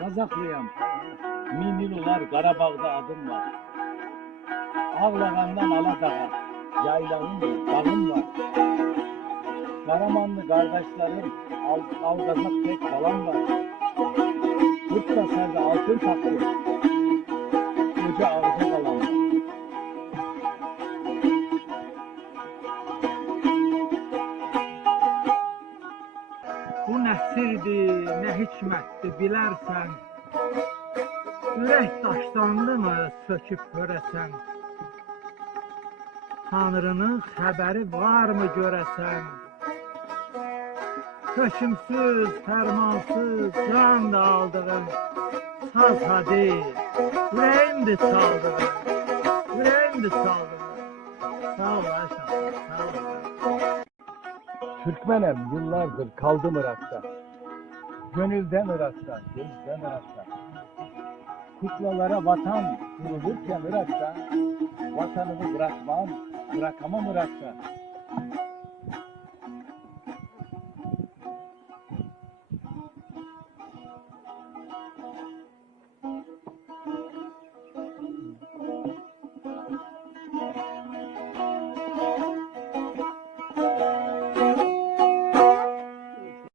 Kazaklıyam. Min yıl olar Qarabağda adım var. Ağlağandan Aladağ'a, yaylanım var, dağım var. Karamanlı kardeşlerim, al, algazak tek kalan var. Kırkta serde altın taktı, Bu nə sirdir, nə hikmətdir bilərsən. Ürək daşdanlımı söküb görəsən? Tanrının xəbəri varmı görəsən? Hökümsüz, fərmansız can da aldığın saz hadi, ürəyimdir çaldığın, ürəyimdir çaldığın. Sağ ol Ayşə, sağ ol. Türkmenem yıllardır kaldım Irak'ta. Gönülden Irak'ta, gözden Irak'ta. Kuklalara vatan kurulurken Irak'ta, vatanımı bırakmam, bırakamam Irak'ta.